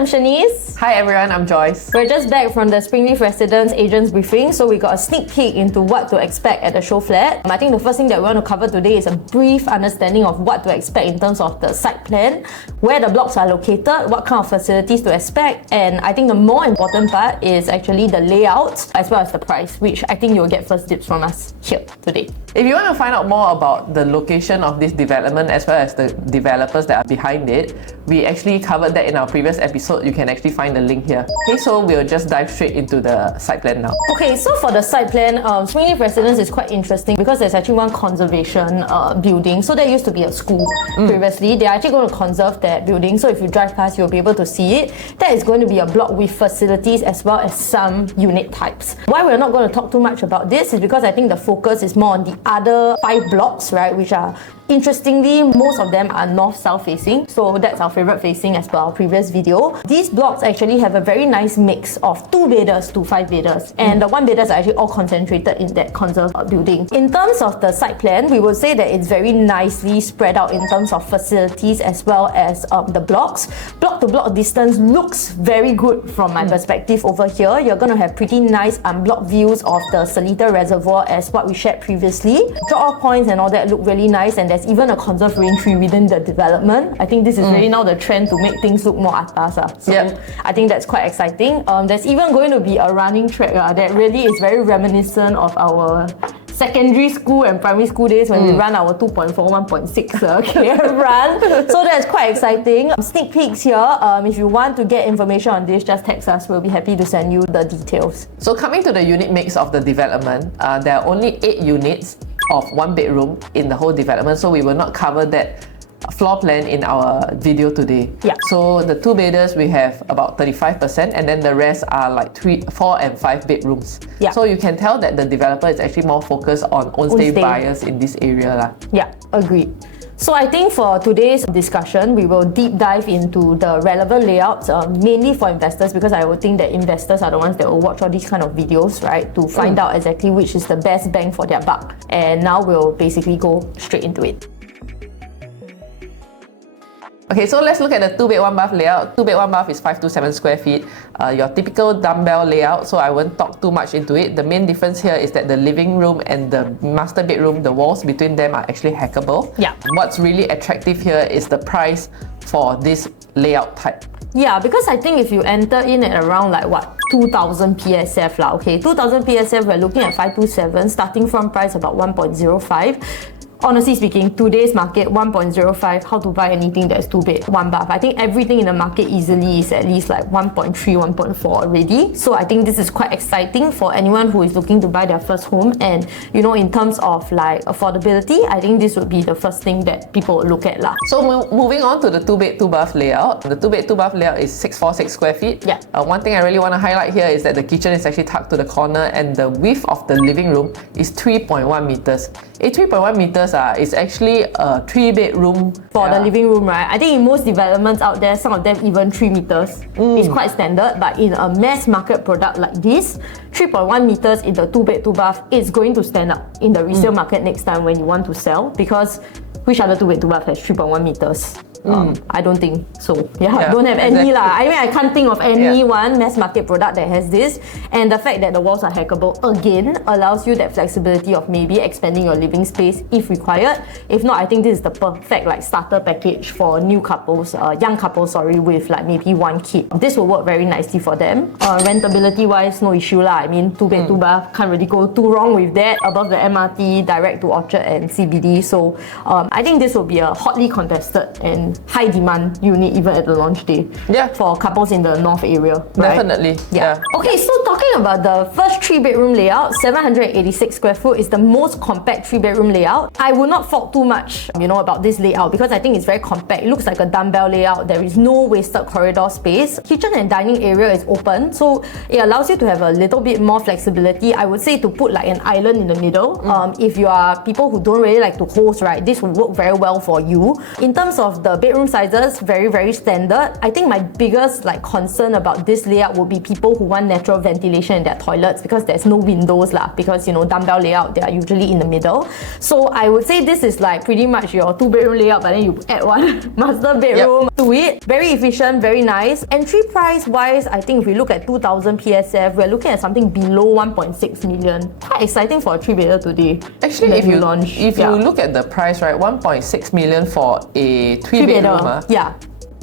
I'm Shanice. Hi everyone, I'm Joyce. We're just back from the Springleaf Residence Agents Briefing, so we got a sneak peek into what to expect at the show flat. I think the first thing that we want to cover today is a brief understanding of what to expect in terms of the site plan, where the blocks are located, what kind of facilities to expect, and I think the more important part is actually the layout as well as the price, which I think you'll get first dibs from us here today. If you want to find out more about the location of this development as well as the developers that are behind it, we actually covered that in our previous episode. You can actually find the link here. Okay, so we'll just dive straight into the site plan now. Okay, so for the site plan, Springleaf Residence is quite interesting because there's actually one conservation building. So there used to be a school previously. They're actually going to conserve that building. So if you drive past, you'll be able to see it. That is going to be a block with facilities as well as some unit types. Why we're not going to talk too much about this is because I think the focus is more on the other 5 blocks, right, which are interestingly, most of them are north-south facing, so that's our favorite facing as per our previous video. These blocks actually have a very nice mix of 2-bedders to 5-bedders, and the 1-bedders are actually all concentrated in that conserved building. In terms of the site plan, we would say that it's very nicely spread out in terms of facilities as well as the blocks. Block-to-block distance looks very good from my perspective over here. You're going to have pretty nice unblocked views of the Siteplan Reservoir as what we shared previously. Drop-off points and all that look really nice, and there's even a conserved rain tree within the development. I think this is really now the trend to make things look more atas. So I think that's quite exciting. There's even going to be a running track that really is very reminiscent of our secondary school and primary school days when we run our 2.4, 1.6 km run. So that's quite exciting. Sneak peeks here. If you want to get information on this, just text us. We'll be happy to send you the details. So coming to the unit mix of the development, there are only 8 units of 1 bedroom in the whole development, so we will not cover that floor plan in our video today. So the 2-bedders we have about 35%, and then the rest are like 3, 4 and 5 bedrooms. So you can tell that the developer is actually more focused on own-stay buyers in this area. Yeah, agreed. So I think for today's discussion, we will deep dive into the relevant layouts, mainly for investors, because I would think that investors are the ones that will watch all these kind of videos, right, to find out exactly which is the best bang for their buck. And now we'll basically go straight into it. Okay, so let's look at the 2-bed 1-bath layout. 2-bed 1-bath is 527 square feet. Your typical dumbbell layout, so I won't talk too much into it. The main difference here is that the living room and the master bedroom, the walls between them are actually hackable. What's really attractive here is the price for this layout type. Yeah, because I think if you enter in at around like what, 2,000 PSF lah, okay, 2,000 PSF, we're looking at 527, starting from price about 1.05. Honestly speaking, today's market, 1.05, how to buy anything that's 2-bed, 1-bath. I think everything in the market easily is at least like 1.3, 1.4 already. So I think this is quite exciting for anyone who is looking to buy their first home. And you know, in terms of like affordability, I think this would be the first thing that people would look at lah. So moving on to the 2-bed 2-bath layout. The 2-bed 2-bath layout is 646 square feet. One thing I really want to highlight here is that the kitchen is actually tucked to the corner, and the width of the living room is 3.1 meters. 3.1 meters is actually a 3-bedroom for the living room, right? I think in most developments out there, some of them even 3 meters. It's quite standard, but in a mass market product like this, 3.1 meters in the 2-bed 2-bath is going to stand out in the resale market next time when you want to sell, because which other 2-bed 2-bath has 3.1 meters? I don't think so. Don't have any lah. I mean, I can't think of any one mass market product that has this. And the fact that the walls are hackable again allows you that flexibility of maybe expanding your living space if required. If not, I think this is the perfect like starter package for new couples, young couples, with like maybe 1 kid. This will work very nicely for them. Rentability wise, no issue lah. I mean, 2-bed 2-bath, can't really go too wrong with that. Above the MRT, direct to Orchard and CBD. So I think this will be a hotly contested and high demand unit even at the launch day for couples in the north area, right? Definitely. Okay, so talking about the first 3-bedroom layout, 786 square foot is the most compact 3-bedroom layout. I will not fault too much, about this layout because I think it's very compact. It looks like a dumbbell layout. There is no wasted corridor space. Kitchen and dining area is open, so it allows you to have a little bit more flexibility. I would say to put like an island in the middle. If you are people who don't really like to host, right, this will work very well for you. In terms of the bedroom sizes, very, very standard. I think my biggest concern about this layout would be people who want natural ventilation in their toilets because there's no windows because dumbbell layout, they are usually in the middle. So I would say this is pretty much your 2-bedroom layout, but then you add one master bedroom to it. Very efficient, very nice. Entry price wise, I think if we look at 2000 PSF, we're looking at something below 1.6 million. Quite exciting for a 3-bedder today. Actually, if you look at the price, right, 1.6 million for a 3-bedroom.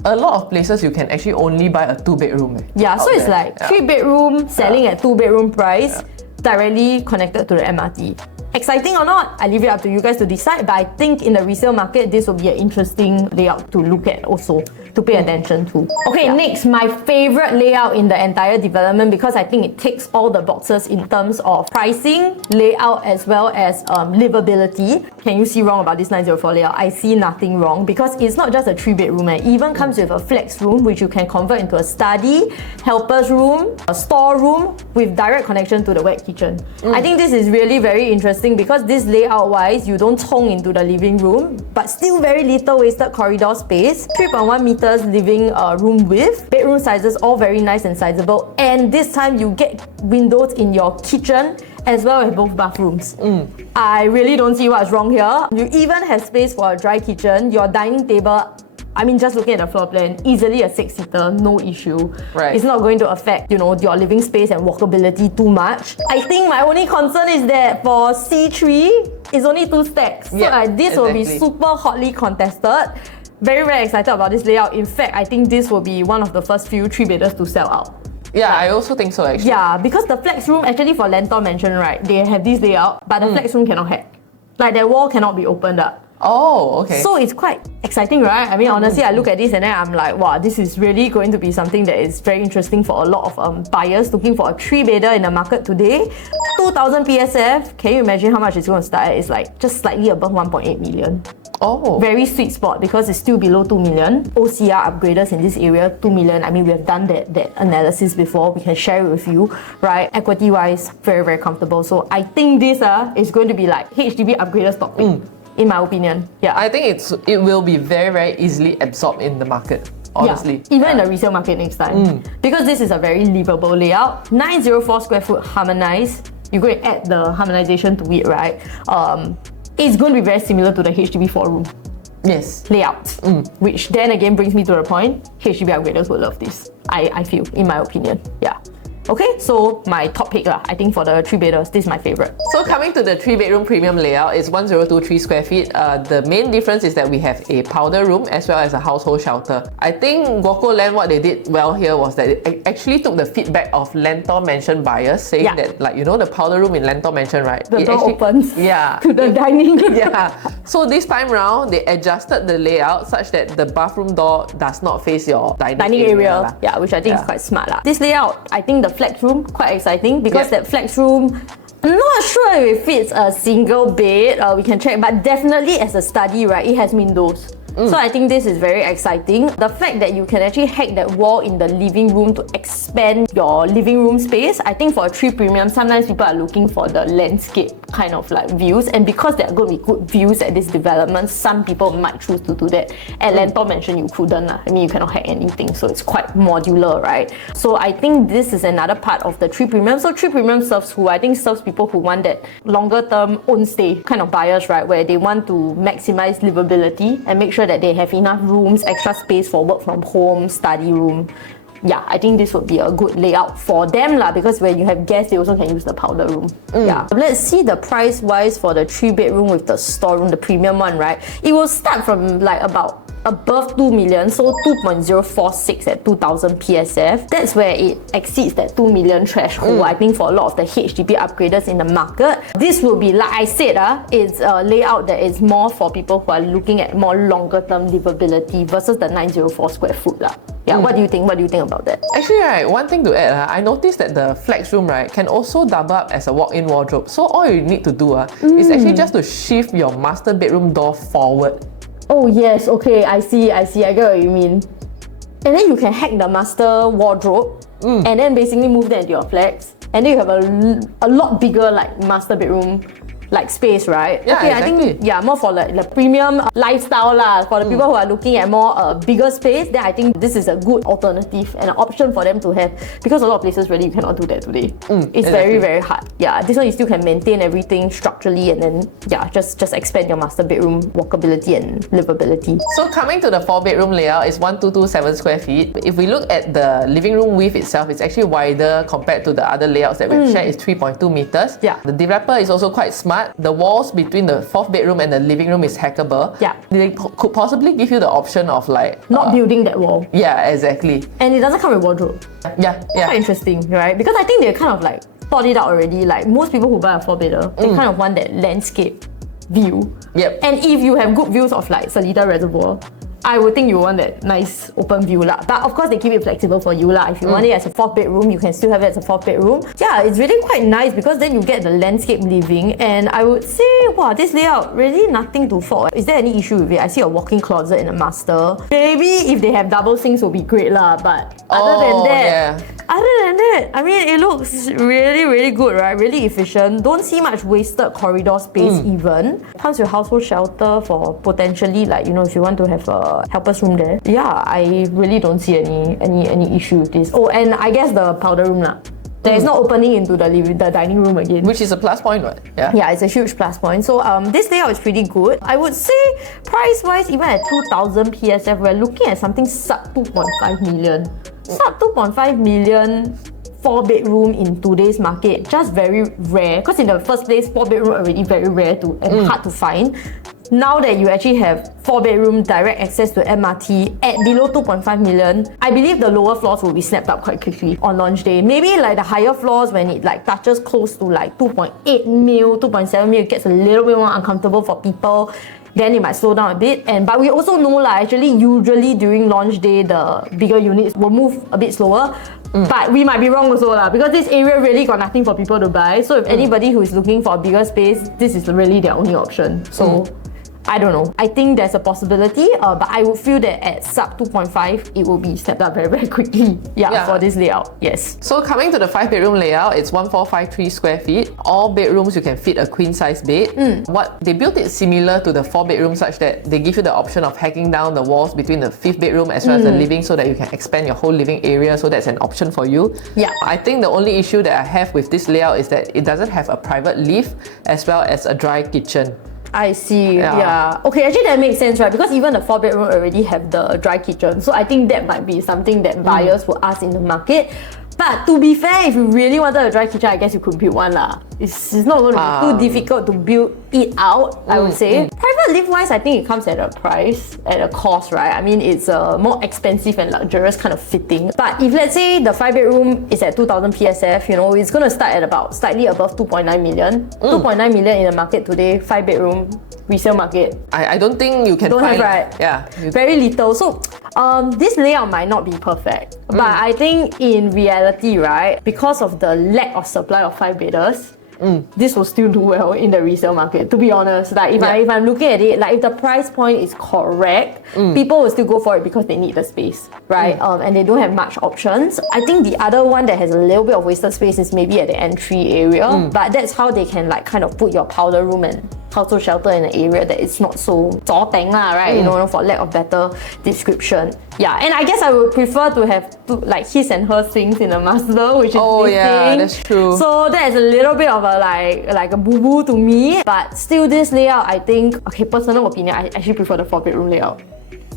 A lot of places you can actually only buy a 2-bedroom. So it's 3-bedroom selling at 2-bedroom price, directly connected to the MRT. Exciting or not, I leave it up to you guys to decide, but I think in the resale market, this will be an interesting layout to look at also, to pay attention to. Okay, next, my favorite layout in the entire development, because I think it ticks all the boxes in terms of pricing, layout, as well as livability. Can you see wrong about this 904 layout? I see nothing wrong, because it's not just a 3-bedroom. It even comes with a flex room, which you can convert into a study, helper's room, a store room, with direct connection to the wet kitchen. I think this is really very interesting because this layout wise, you don't tong into the living room, but still very little wasted corridor space. 3.1 meters living room width. Bedroom sizes all very nice and sizable. And this time you get windows in your kitchen as well as both bathrooms. I really don't see what's wrong here. You even have space for a dry kitchen. Your dining table, I mean, just looking at the floor plan, easily a 6-seater, no issue. Right. It's not going to affect, your living space and walkability too much. I think my only concern is that for C3, it's only 2 stacks. So this will be super hotly contested. Very, very excited about this layout. In fact, I think this will be one of the first few 3-bedders to sell out. I also think so actually. Because the flex room, actually for Lentor Mansion, right, they have this layout, but the flex room cannot hack. Their wall cannot be opened up. Oh, okay. So it's quite exciting, right? I mean, honestly, I look at this and then I'm like, wow, this is really going to be something that is very interesting for a lot of buyers looking for a 3-bedder in the market today. 2000 PSF, can you imagine how much it's going to start at? It's just slightly above 1.8 million. Oh. Very sweet spot because it's still below 2 million. OCR upgraders in this area, 2 million. I mean, we have done that analysis before. We can share it with you, right? Equity-wise, very, very comfortable. So I think this is going to be HDB upgraders top pick. In my opinion. I think it will be very, very easily absorbed in the market, honestly. Even in the resale market next time. Because this is a very livable layout. 904 square foot harmonized. You're going to add the harmonization to it, right? It's going to be very similar to the HDB 4-room layout. Which then again brings me to the point, HDB upgraders will love this. I feel, in my opinion. Okay, so my top pick I think for the 3-bedders, this is my favorite. So coming to the 3-bedroom premium layout, it's 1023 square feet. The main difference is that we have a powder room as well as a household shelter. I think Guoco Land, what they did well here was that they actually took the feedback of Lentor Mansion buyers saying that the powder room in Lentor Mansion, right? The door opens to the dining. So this time round, they adjusted the layout such that the bathroom door does not face your dining area. Which I think is quite smart. This layout, I think the flex room, quite exciting because that flex room, I'm not sure if it fits a single bed, we can check, but definitely as a study, right, it has windows. So I think this is very exciting. The fact that you can actually hack that wall in the living room to expand your living room space, I think for a 3 premium, sometimes people are looking for the landscape kind of views, and because there are going to be good views at this development, some people might choose to do that. At Lentor Mansion, you couldn't. I mean, you cannot hack anything, so it's quite modular, right? So I think this is another part of the 3 premium. So 3 premium serves who? I think serves people who want that longer term own stay kind of buyers, right? Where they want to maximize livability and make sure that they have enough rooms, extra space for work from home, study room. I think this would be a good layout for them because when you have guests, they also can use the powder room. Let's see the price wise for the 3-bedroom with the storeroom, the premium one, right? It will start from about above 2 million, so 2.046 at 2000 PSF. That's where it exceeds that 2 million threshold, I think, for a lot of the HDB upgraders in the market. This will be, like I said, it's a layout that is more for people who are looking at more longer term livability versus the 904 square foot. What do you think? What do you think about that? Actually, right, one thing to add, I noticed that the flex room, right, can also double up as a walk-in wardrobe. So all you need to do is actually just to shift your master bedroom door forward. Oh yes, okay, I see, I get what you mean. And then you can hack the master wardrobe and then basically move that into your flex. And then you have a lot bigger master bedroom like space, right? Yeah, okay, exactly. I think more for like the premium lifestyle lah. For the people who are looking at more bigger space, then I think this is a good alternative and an option for them to have, because a lot of places really you cannot do that today. It's very, very hard. Yeah, this one you still can maintain everything structurally, and then just expand your master bedroom walkability and livability. So coming to the 4-bedroom layout, it's 1227 square feet. If we look at the living room width itself, it's actually wider compared to the other layouts that we've shared. It's 3.2 meters. Yeah. The developer is also quite smart. The walls between the 4th bedroom and the living room is hackable. Yeah. They could possibly give you the option of like not building that wall. Yeah, exactly. And it doesn't come with wardrobe. Yeah. Quite interesting, right? Because I think they kind of like thought it out already. Like most people who buy a 4-bedder, they kind of want that landscape view. Yep. And if you have good views of like Seletar Reservoir, I would think you want that nice open view lah. But of course they keep it flexible for you lah. If you want it as a 4th bedroom, you can still have it as a 4th bedroom. Yeah, it's really quite nice because then you get the landscape living, and I would say, wow, this layout really nothing to fault. Is there any issue with it? I see a walk-in closet in a master. Maybe if they have double sinks will be great lah, but other than that, I mean, it looks really, really good, right? Really efficient. Don't see much wasted corridor space even. Comes with household shelter for potentially like, if you want to have a helper's room there. Yeah, I really don't see any issue with this. Oh, and I guess the powder room lah. There is no opening into the dining room again. Which is a plus point, right? Yeah, it's a huge plus point. So this layout is pretty good. I would say price-wise, even at 2,000 PSF, we're looking at something sub 2.5 million. Sub 2.5 million 4-bedroom in today's market, just very rare. Because in the first place, 4-bedroom already very rare and hard to find. Now that you actually have 4-bedroom direct access to MRT at below 2.5 million, I believe the lower floors will be snapped up quite quickly on launch day. Maybe like the higher floors, when it like touches close to like 2.8 mil, 2.7 mil, it gets a little bit more uncomfortable for people. Then it might slow down a bit. But we also know actually usually during launch day, the bigger units will move a bit slower. But we might be wrong also because this area really got nothing for people to buy. So if anybody who is looking for a bigger space, this is really their only option. So I don't know. I think there's a possibility, but I would feel that at sub 2.5, it will be stepped up very, very quickly. Yeah, for this layout. Yes. So coming to the 5-bedroom layout, it's 1453 square feet. All bedrooms you can fit a queen size bed. What they built it similar to the 4-bedroom, such that they give you the option of hacking down the walls between the 5th bedroom as well as the living, so that you can expand your whole living area. So that's an option for you. Yeah. I think the only issue that I have with this layout is that it doesn't have a private lift as well as a dry kitchen. I see, yeah. Okay, actually that makes sense, right? Because even the 4-bedroom already have the dry kitchen. So I think that might be something that buyers will ask in the market. But to be fair, if you really wanted a dry kitchen, I guess you could build one lah. It's not going to be too difficult to build it out, I would say. Private lift-wise, I think it comes at a price, at a cost, right? I mean, it's a more expensive and luxurious kind of fitting. But if let's say the 5-bedroom is at 2,000 PSF, it's going to start at about slightly above 2.9 million. 2.9 million in the market today, 5-bedroom resale market. I don't think you can don't find... have, right? Yeah. Very little. So this layout might not be perfect. But I think in reality, right, because of the lack of supply of 5-bedders, this will still do well in the resale market, to be honest. Like if I'm looking at it, like if the price point is correct, people will still go for it because they need the space, right? And they don't have much options. I think the other one that has a little bit of wasted space is maybe at the entry area, but that's how they can like kind of put your powder room and household shelter in an area that is not so zoteng lah, right? For lack of better description. Yeah, and I guess I would prefer to have like his and her sinks in a master, which is that's true. So that is a little bit of a like a boo-boo to me. But still, this layout, I think, okay, personal opinion, I actually prefer the 4-bedroom layout.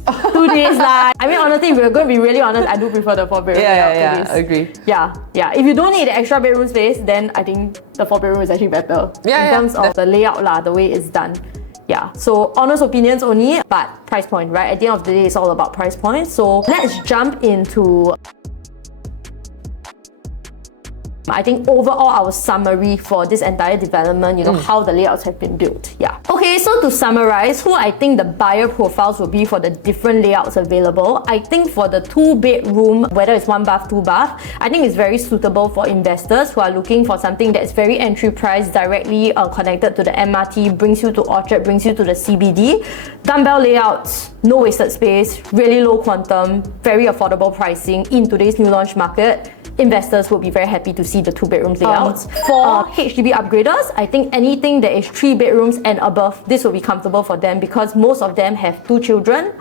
To this lah. I mean, honestly, if we're going to be really honest, I do prefer the 4-bedroom layout to this. Agree. Yeah. If you don't need the extra bedroom space, then I think the 4-bedroom is actually better in terms of the layout lah, the way it's done. Yeah, so honest opinions only, but price point, right? At the end of the day, it's all about price point. So let's jump into I think overall our summary for this entire development, how the layouts have been built. Yeah. Okay, so to summarize, who I think the buyer profiles will be for the different layouts available. I think for the 2-bedroom, whether it's 1 bath, 2 bath, I think it's very suitable for investors who are looking for something that's very entry price, directly connected to the MRT, brings you to Orchard, brings you to the CBD. Dumbbell layouts, no wasted space, really low quantum, very affordable pricing in today's new launch market. investors will be very happy to see the 2-bedroom layouts. For HDB upgraders, I think anything that is 3 bedrooms and above, this will be comfortable for them because most of them have 2 children.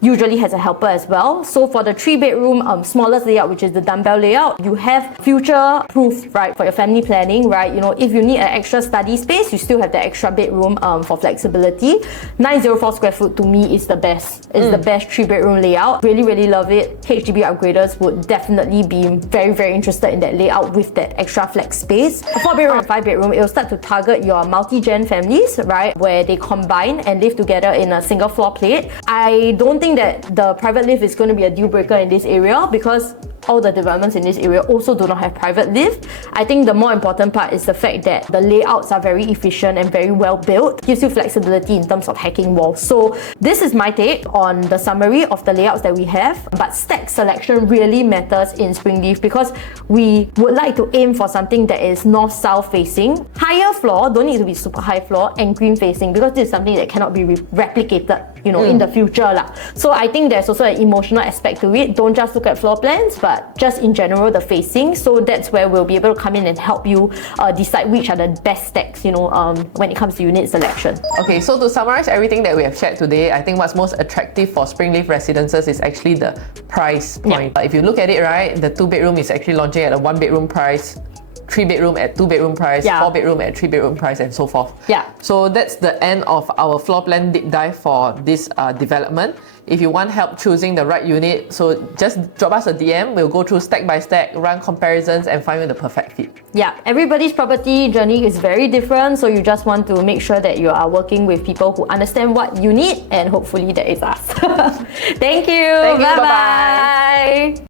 Usually has a helper as well. So for the 3-bedroom smallest layout, which is the dumbbell layout, you have future proof, right, for your family planning, right? You know, if you need an extra study space, you still have the extra bedroom for flexibility. 904 square foot to me is the best. It's the best 3-bedroom layout. Really, really love it. HDB upgraders would definitely be very, very interested in that layout with that extra flex space. A 4-bedroom and 5-bedroom, it will start to target your multi-gen families, right, where they combine and live together in a single floor plate. I don't think that the private lift is going to be a deal breaker in this area because all the developments in this area also do not have private lift. I think the more important part is the fact that the layouts are very efficient and very well built. Gives you flexibility in terms of hacking walls. So this is my take on the summary of the layouts that we have. But stack selection really matters in Springleaf because we would like to aim for something that is north-south facing. Higher floor, don't need to be super high floor, and green facing because this is something that cannot be replicated, you know, in the future lah. So I think there's also an emotional aspect to it. Don't just look at floor plans, but just in general the facing. So that's where we'll be able to come in and help you decide which are the best stacks, you know, when it comes to unit selection. Okay, so to summarize everything that we have shared today, I think what's most attractive for Springleaf residences is actually the price point. If you look at it, right, the 2-bedroom is actually launching at a 1-bedroom price, 3-bedroom at 2-bedroom price, 4-bedroom at 3-bedroom price, and so forth. So that's the end of our floor plan deep dive for this development. If you want help choosing the right unit, so just drop us a DM. We'll go through stack by stack, run comparisons, and find you the perfect fit. Everybody's property journey is very different, so you just want to make sure that you are working with people who understand what you need, and hopefully that is us. Thank you. Thank you. Bye-bye.